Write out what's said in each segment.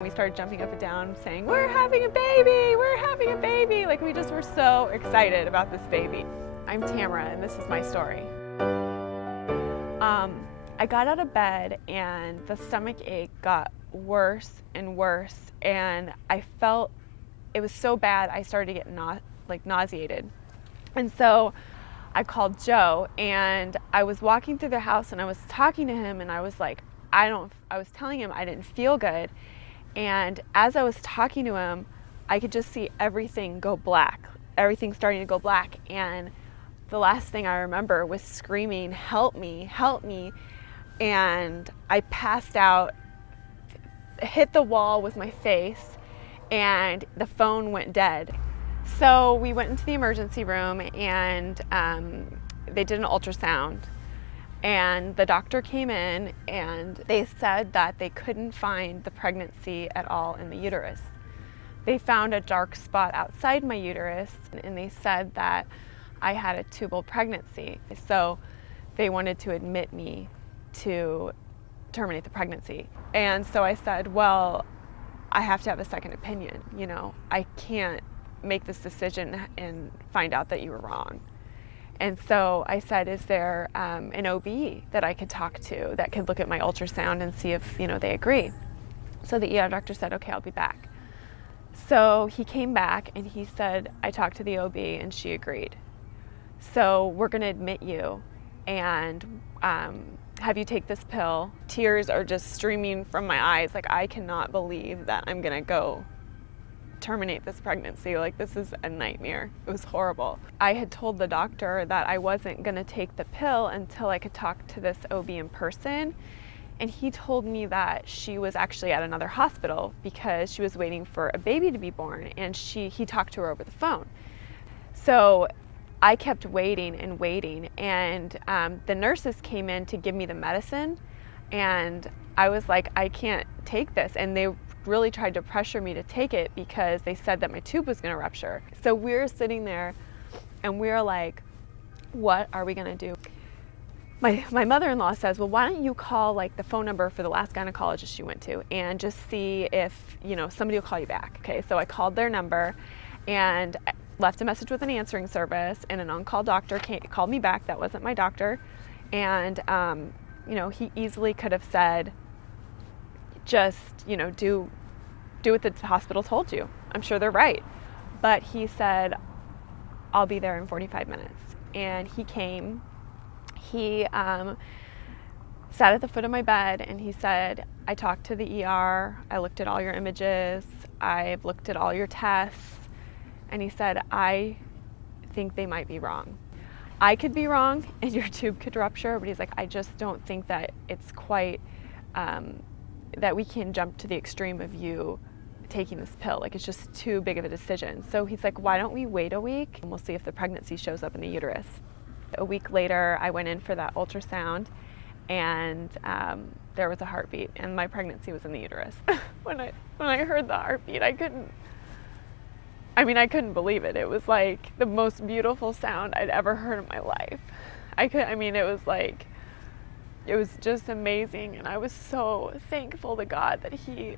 We started jumping up and down saying, "We're having a baby! We're having a baby!" Like, we just were so excited about this baby. I'm Tamara, and this is my story. I got out of bed and the stomach ache got worse and worse, and I felt it was so bad I started to get nauseated. And so I called Joe, and I was walking through the house and I was talking to him, and I was like, I was telling him I didn't feel good. And as I was talking to him, I could just see everything go black. Everything starting to go black. And the last thing I remember was screaming, "Help me, help me." And I passed out, hit the wall with my face, and the phone went dead. So we went into the emergency room, and they did an ultrasound. And the doctor came in, and they said that they couldn't find the pregnancy at all in the uterus. They found a dark spot outside my uterus, and they said that I had a tubal pregnancy. So they wanted to admit me to terminate the pregnancy. And so I said, well, I have to have a second opinion. You know, I can't make this decision and find out that you were wrong. And so I said, is there an OB that I could talk to that could look at my ultrasound and see if, they agree? So the ER doctor said, okay, I'll be back. So he came back and he said, I talked to the OB and she agreed. So we're going to admit you and have you take this pill. Tears are just streaming from my eyes. Like, I cannot believe that I'm going to go terminate this pregnancy. Like, this is a nightmare. It was horrible. I had told the doctor that I wasn't going to take the pill until I could talk to this OB in person, and he told me that she was actually at another hospital because she was waiting for a baby to be born, and he talked to her over the phone. So I kept waiting and waiting, and the nurses came in to give me the medicine, and I was like, I can't take this, and they really tried to pressure me to take it because they said that my tube was going to rupture. So we're sitting there and we're like, what are we going to do? My mother-in-law says, well, why don't you call like the phone number for the last gynecologist you went to and just see if, somebody will call you back. Okay, so I called their number and left a message with an answering service, and an on-call doctor called me back. That wasn't my doctor. And, he easily could have said, just, do what the hospital told you. I'm sure they're right. But he said, I'll be there in 45 minutes. And he came. He sat at the foot of my bed and he said, I talked to the ER. I looked at all your images. I've looked at all your tests. And he said, I think they might be wrong. I could be wrong and your tube could rupture, but he's like, I just don't think that it's quite, that we can jump to the extreme of you taking this pill. Like, it's just too big of a decision. So he's like, why don't we wait a week and we'll see if the pregnancy shows up in the uterus. A week later, I went in for that ultrasound, and there was a heartbeat, and my pregnancy was in the uterus. When I heard the heartbeat, I couldn't believe it. It was like the most beautiful sound I'd ever heard in my life. It was just amazing, and I was so thankful to God that he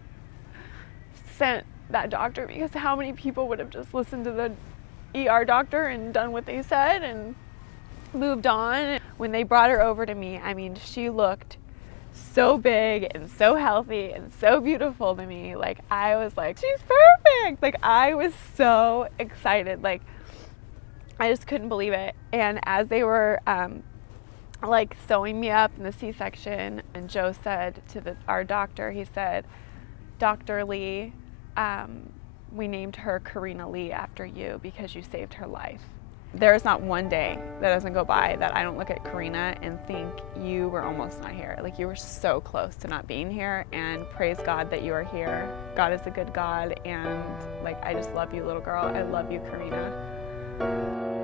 sent that doctor, because how many people would have just listened to the ER doctor and done what they said and moved on. When they brought her over to me, she looked so big and so healthy and so beautiful to me. Like, I was like, she's perfect. Like, I was so excited. Like, I just couldn't believe it. And as they were sewing me up in the C-section, and Joe said to our doctor, he said, Dr. Lee, we named her Karina Lee after you because you saved her life. There is not one day that doesn't go by that I don't look at Karina and think, you were almost not here. Like, you were so close to not being here, and praise God that you are here. God is a good God, and I just love you, little girl. I love you, Karina.